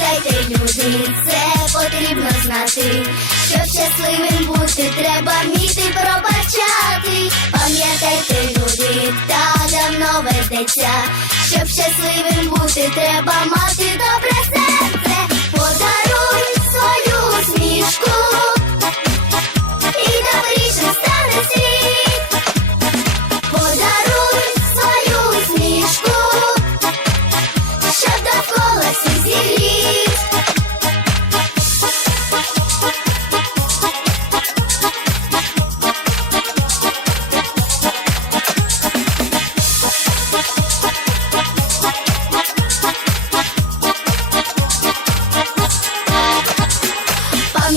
Слухайте, люди, це потрібно знати. Щоб щасливим бути, треба вміти пробачати. Пам'ятайте, люди, та давно ведеться. Щоб щасливим бути, треба мати добре серце.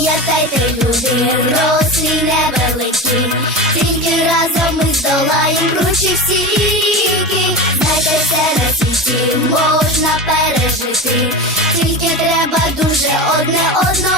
Пам'ятайте, люди, рослі невеликі, тільки разом ми здолаємо кручі всі ріки. Знайте, все на світі можна пережити, тільки треба дуже одне одного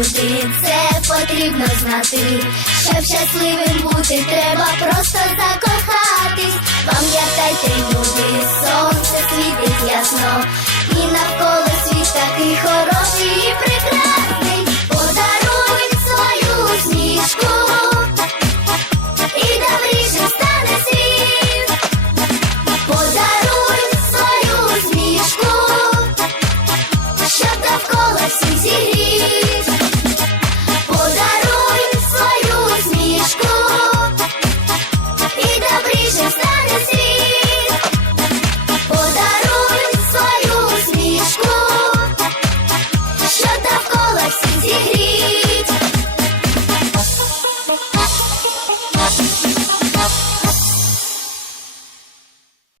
Пам'ятайте, це потрібно знати. Щоб щасливим бути, треба просто закохатись. Пам'ятайте, люди, сонце світить ясно, і навколо світ такий хороший